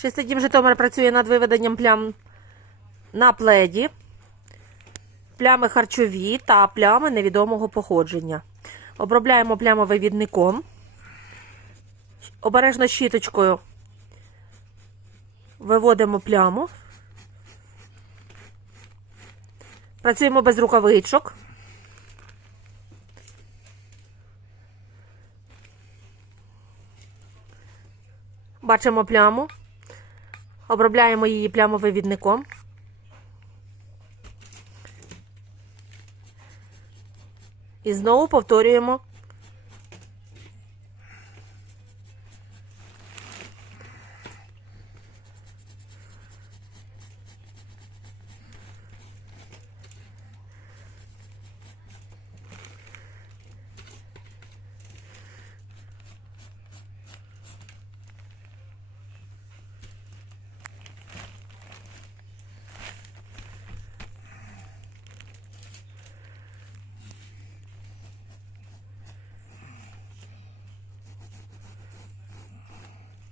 Чистий дім Житомир працює над виведенням плям на пледі, плями харчові та плями невідомого походження. Обробляємо плямовивідником. Обережно щіточкою виводимо пляму. Працюємо без рукавичок. Бачимо пляму. Обробляємо її плямовивідником. І знову повторюємо.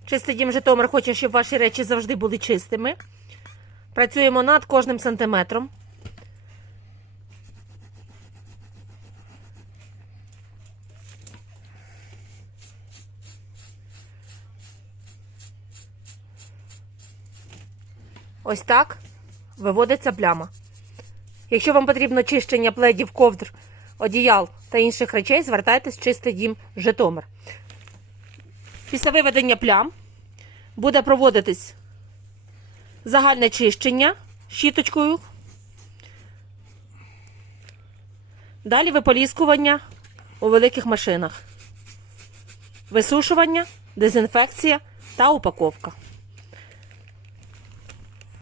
Чистий дім Житомир хоче, щоб ваші речі завжди були чистими. Працюємо над кожним сантиметром. Ось так виводиться пляма. Якщо вам потрібно чищення пледів, ковдр, одіял та інших речей, звертайтесь в чистий дім Житомир. Після виведення плям буде проводитись загальне чищення щіточкою. Далі виполіскування у великих машинах. Висушування, дезінфекція та упаковка.